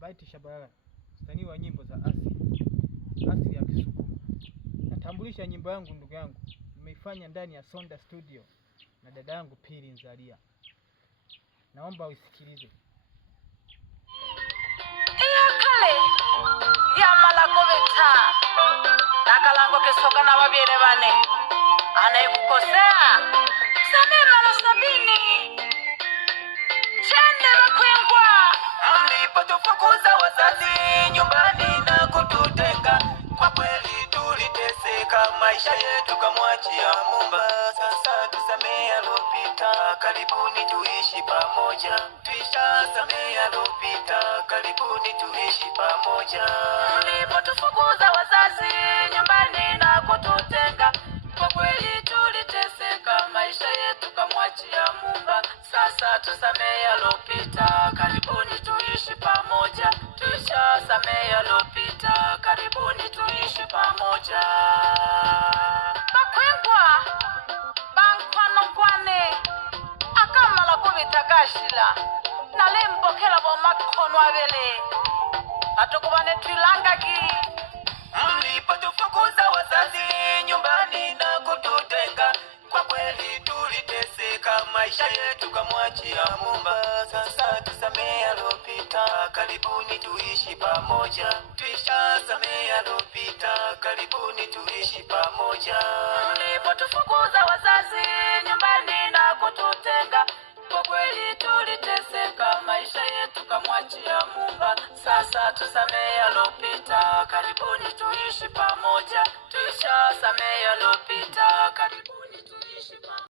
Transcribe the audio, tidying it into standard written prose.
Kabaiti Shabalala, msanii wa nyimbo za asili ya Kisukuma. Natambulisha nyimbo yangu ndugu yangu, nimeifanya ndani ya Sonda Studio na dada yangu Pili Nzalia. Naomba uisikilize. Kale ya malagobeta nakalango kesoka na babyere bane anayekukosea msamehe mara 70. Chende bakwengwa mlipotufukuza wazazi nyumbani na kututenga, kwa kweli tuliteseka, maisha yetu kamwachia Muumba. Sasa tusamehe yalopita, karibuni tuishi pamoja. Tuishasamehe yalopita, karibuni tuishi pamoja. mlipotufukuza wazazi nyumbani na kututenga, kwa kweli tuliteseka, maisha yetu kamwachia Muumba. Sasa tusamehe yalopita, karibuni tuishi pamoja. Tuishasamehe yalopita, karibuni tuishi pamoja. Bakwengwa bankwano akamala kubitagashila nalembokela bomakono abele atukubane twilangaki. Mlipotufukuza wazazi nyumbani na kututenga, kwa kweli tuliteseka, maisha yetu kamwachia Muumba. Sasa tusamehe yalopita, karibuni tuishi pamoja. Tuishasamehe yalopita, karibuni tuishi pamoja. Mlipotufukuza wazazi nyumbani na kututenga, kwa kweli tuliteseka, maisha yetu kamwachia Muumba. Sasa tusamehe yalopita, karibuni tuishi pamoja. Tuishasamehe yalopita.